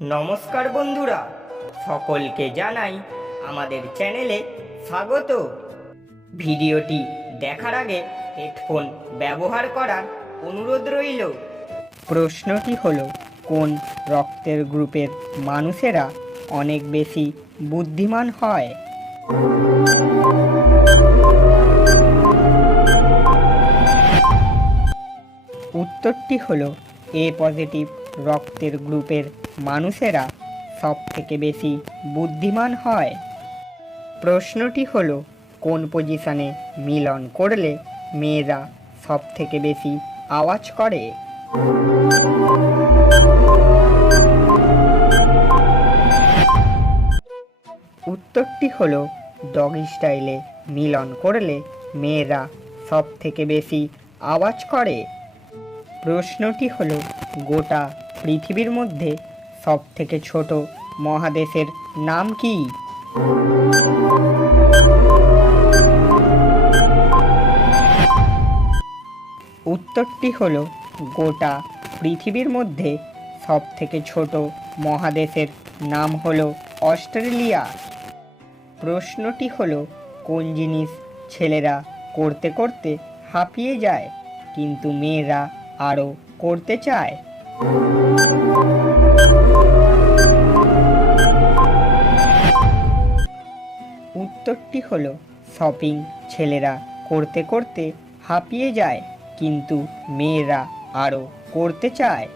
নমস্কার বন্ধুরা, সকলকে জানাই আমাদের চ্যানেলে স্বাগত। ভিডিওটি দেখার আগে হেডফোন ব্যবহার করার অনুরোধ রইল। প্রশ্নটি হলো, কোন রক্তের গ্রুপের মানুষেরা অনেক বেশি বুদ্ধিমান হয়? উত্তরটি হলো এ পজিটিভ রক্তের গ্রুপের মানুষেরা সব থেকে বেশি বুদ্ধিমান হয়। প্রশ্নটি হলো, কোন পজিশনে মিলন করলে মেয়েরা সব থেকে বেশি আওয়াজ করে? উত্তরটি হলো ডগি স্টাইলে মিলন করলে মেয়েরা সব থেকে বেশি আওয়াজ করে। প্রশ্নটি হলো, গোটা পৃথিবীর মধ্যে সব থেকে ছোট মহাদেশের নাম কি? উত্তরটি হলো গোটা পৃথিবীর মধ্যে সব থেকে ছোট মহাদেশের নাম হলো অস্ট্রেলিয়া। প্রশ্নটি হলো, কোন জিনিস ছেলেরা করতে করতে হাঁপিয়ে যায় কিন্তু মেয়েরা আরও করতে চায়? উত্তরটি হলো শপিং। ছেলেরা করতে করতে হাঁপিয়ে যায় কিন্তু মেয়েরা আরও করতে চায়।